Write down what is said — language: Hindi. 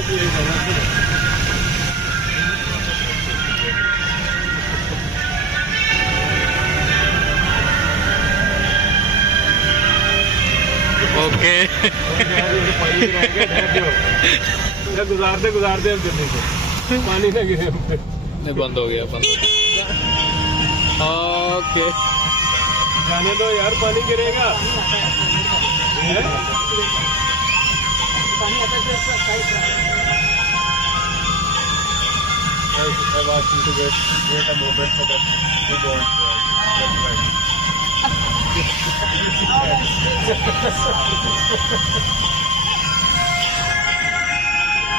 ओके गुजारते गुजारते हम जल्दी से पानी ना गिरे हम पे। नहीं, बंद हो गया, बंद हो गया। ओके जाने दो यार, पानी गिरेगा। I've asked you to wait a moment so that we don't